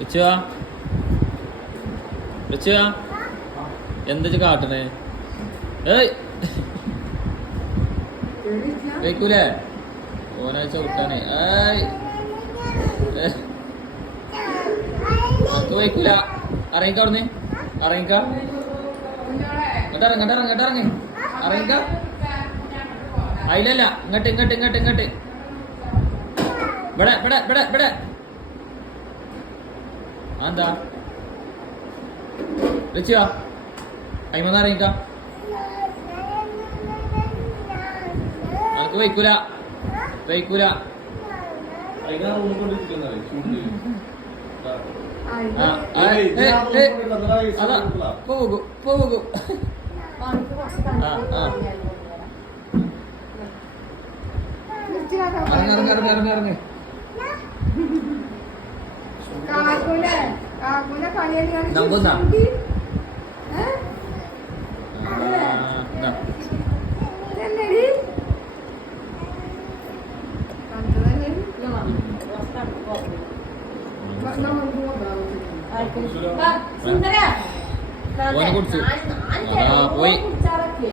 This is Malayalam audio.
വെച്ചുവാ വെച്ചുവാ എന്താ കാട്ടണേ? ഏയ് കഴിക്കൂലേ? ഓനാഴ്ച വിട്ടാണേ. ഏയ് നമുക്ക് വയ്ക്കൂല. അറിയിക്ക അവിടുന്ന് അറിയിക്ക. ഇങ്ങോട്ടിറങ്ങി അറിയിക്ക. അതിലല്ല, ഇങ്ങോട്ട് ഇവിടെ എന്താ വെച്ചാ അയിമന്ന് അറിയിക്ക. നമുക്ക് വയ്ക്കൂല. അതാ പോകും. ഇറങ്ങി നമുക്കെന്നാ ഓനെ കുടിച്ചു. അതാ പോയി.